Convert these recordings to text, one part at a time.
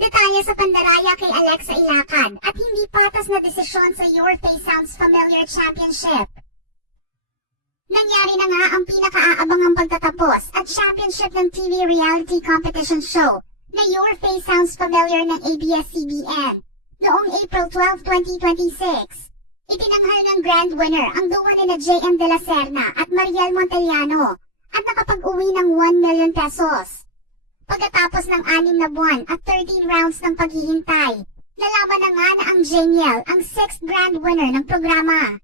Detalye sa pandaraya kay Alexa Ilacad at hindi patas na desisyon sa Your Face Sounds Familiar Championship. Nangyari na nga ang pinakaabangang pagtatapos at championship ng TV reality competition show na Your Face Sounds Familiar ng ABS-CBN noong April 12, 2026. Itinanghal ng grand winner ang duwa ni JM De La Serna at Mariel Montellano at nakapag-uwi ng 1 million pesos. Pagkatapos ng 6 na buwan at 13 rounds ng paghihintay, nalaman na nga na ang Jamiel ang 6th grand winner ng programa.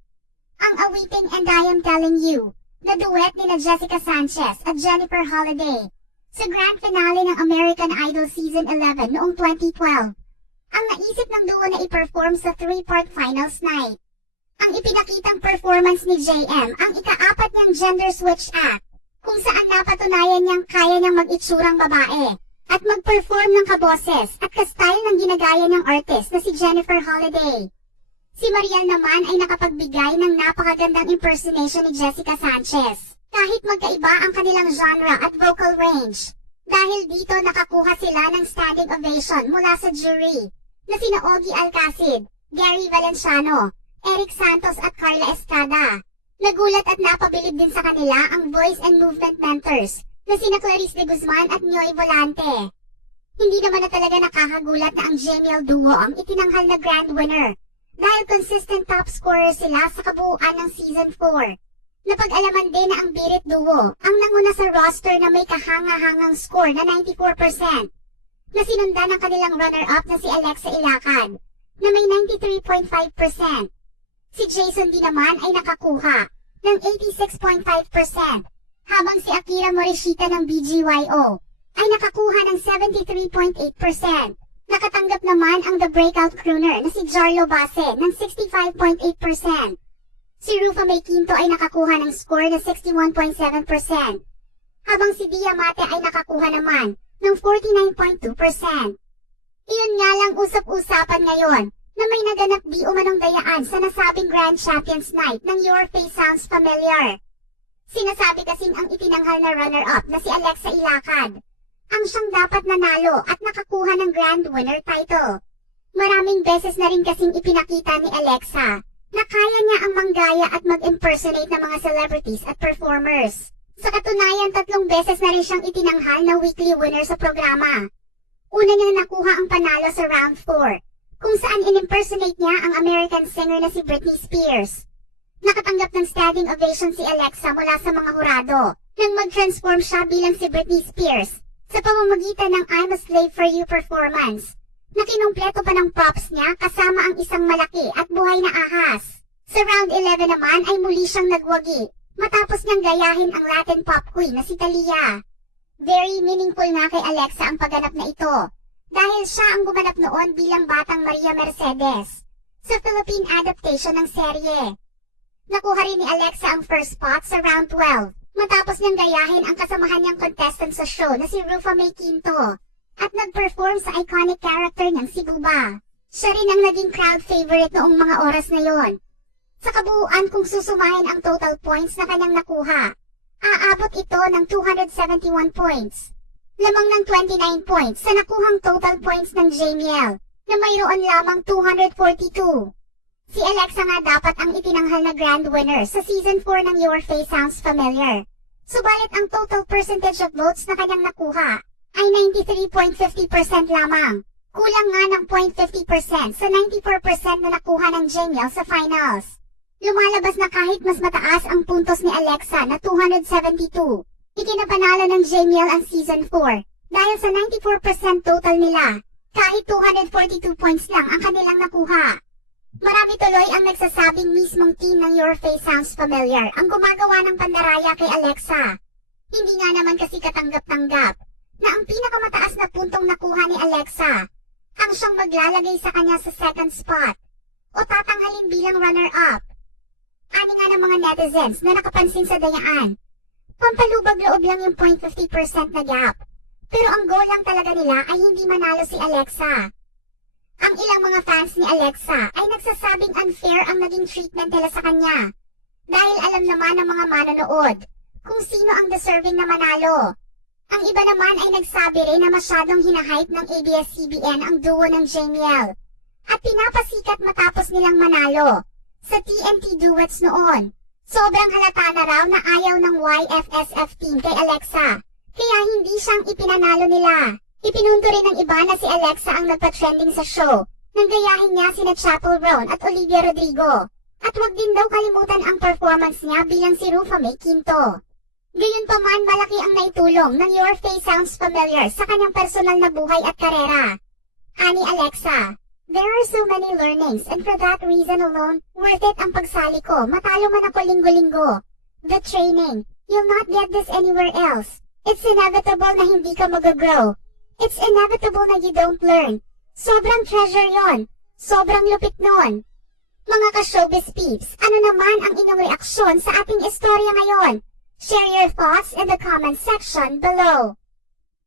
Ang awiting And I Am Telling You na duet ni Jessica Sanchez at Jennifer Holiday sa grand finale ng American Idol Season 11 noong 2012. Ang naisip ng duo na i-perform sa 3-part finals night. Ang ipinakitang performance ni JM ang ika-4 niyang gender switch act, kung saan napatunayan niyang kaya niyang mag-itsurang babae at mag-perform ng kaboses at ka-style ng ginagaya niyang artist na si Jennifer Holiday. Si Mariel naman ay nakapagbigay ng napakagandang impersonation ni Jessica Sanchez, kahit magkaiba ang kanilang genre at vocal range. Dahil dito nakakuha sila ng standing ovation mula sa jury na sina Ogie Alcacid, Gary Valenciano, Eric Santos at Carla Estrada. Nagulat at napabilib din sa kanila ang voice and movement mentors na sina Clarice de Guzman at Nyoy Volante. Hindi naman na talaga nakakagulat na ang Jamiel duo ang itinanghal na grand winner dahil consistent top scorer sila sa kabuuan ng Season 4. Napag-alaman din na ang Birit duo ang nanguna sa roster na may kahanga-hangang score na 94%, na sinundan ng kanilang runner-up na si Alexa Ilacad na may 93.5%. Si Jason din naman ay nakakuha ng 86.5%, habang si Akira Morishita ng BGYO ay nakakuha ng 73.8%. Nakatanggap naman ang The Breakout Crooner na si Jarlo Base ng 65.8%. Si Rufa May Quinto ay nakakuha ng score na 61.7%, habang si Diamante ay nakakuha naman ng 49.2%. Iyon nga lang usap-usapan ngayon na may naganap di umanong dayaan sa nasabing Grand Champions Night ng Your Face Sounds Familiar. Sinasabi kasing ang itinanghal na runner-up na si Alexa Ilacad ang siyang dapat nanalo at nakakuha ng grand winner title. Maraming beses na rin kasing ipinakita ni Alexa na kaya niya ang manggaya at mag-impersonate ng mga celebrities at performers. Sa katunayan, 3 beses na rin siyang itinanghal na weekly winner sa programa. Una niya nakuha ang panalo sa round 4, kung saan in-impersonate niya ang American singer na si Britney Spears. Nakatanggap ng standing ovation si Alexa mula sa mga hurado nang mag-transform siya bilang si Britney Spears sa pamamagitan ng I'm a Slave for You performance, na kinumpleto pa ng props niya kasama ang isang malaki at buhay na ahas. Sa round 11 naman ay muli siyang nagwagi matapos niyang gayahin ang Latin pop queen na si Thalia. Very meaningful nga kay Alexa ang pagganap na ito, dahil siya ang gumanap noon bilang batang Maria Mercedes sa Philippine adaptation ng serye. Nakuha rin ni Alexa ang first spot sa round 12 matapos niyang gayahin ang kasamahan niyang contestant sa show na si Rufa May Quinto at nag-perform sa iconic character ng si Buba. Siya rin ang naging crowd favorite noong mga oras na yon. Sa kabuuan, kung susumahin ang total points na kanyang nakuha, aabot ito ng 271 points. Lamang ng 29 points sa nakuhang total points ng Jamiel, na mayroon lamang 242. Si Alexa nga dapat ang itinanghal na grand winner sa Season 4 ng Your Face Sounds Familiar. Subalit ang total percentage of votes na kanyang nakuha ay 93.50% lamang. Kulang nga ng 0.50% sa 94% na nakuha ng Jamiel sa finals. Lumalabas na kahit mas mataas ang puntos ni Alexa na 272. Ikinapanalo ng Jamiel ang Season 4 dahil sa 94% total nila, kahit 242 points lang ang kanilang nakuha. Marami tuloy ang nagsasabing mismong team ng Your Face Sounds Familiar ang gumagawa ng pandaraya kay Alexa. Hindi nga naman kasi katanggap-tanggap na ang pinakamataas na puntong nakuha ni Alexa ang siyang maglalagay sa kanya sa second spot o tatanghalin bilang runner-up. Ani nga ng mga netizens na nakapansin sa dayaan, pampalubag loob lang yung 0.50% na gap. Pero ang goal lang talaga nila ay hindi manalo si Alexa. Ang ilang mga fans ni Alexa ay nagsasabing unfair ang naging treatment nila sa kanya. Dahil alam naman ng mga manonood kung sino ang deserving na manalo. Ang iba naman ay nagsabi rin na masyadong hinahype ng ABS-CBN ang duo ng Jamiel at pinapasikat matapos nilang manalo sa TNT Duets noon. Sobrang halata na raw na ayaw ng YFSF team kay Alexa, kaya hindi siyang ipinanalo nila. Ipinunto rin ng iba na si Alexa ang nagpa-trending sa show, nang gayahin niya sina Chapel Roan at Olivia Rodrigo. At wag din daw kalimutan ang performance niya bilang si Rufa May Quinto. Gayunpaman, malaki ang naitulong ng Your Face Sounds Familiar sa kanyang personal na buhay at karera. Ani Alexa, there are so many learnings and for that reason alone, worth it ang pagsali ko, matalo man ako linggo-linggo. The training, you'll not get this anywhere else. It's inevitable na hindi ka mag-grow. It's inevitable na you don't learn. Sobrang treasure yon. Sobrang lupit nun. Mga ka-showbiz peeps, ano naman ang inyong reaksyon sa ating istorya ngayon? Share your thoughts in the comment section below.